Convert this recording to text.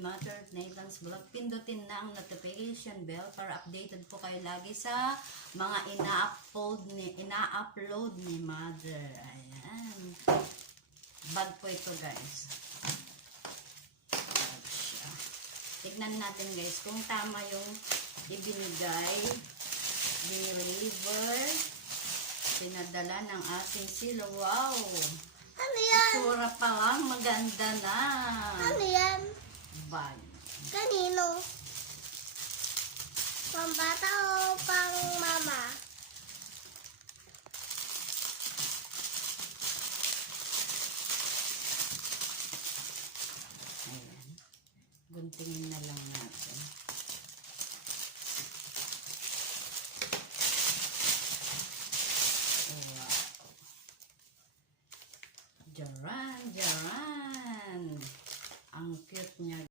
Mother Nathan's Vlog. Pindutin na ang notification bell para updated po kayo lagi sa mga ina-upload ni Mother. Ayan. Bag po ito, guys. Bag siya. Tignan natin, guys, kung tama yung ibinigay, deliver, pinadala ng ating sila. Wow! Ano yan? Sura pa lang, maganda na. Ano yan? Bag. Kanino? Pang bata o pang mama? Ayan. Guntingin na lang natin.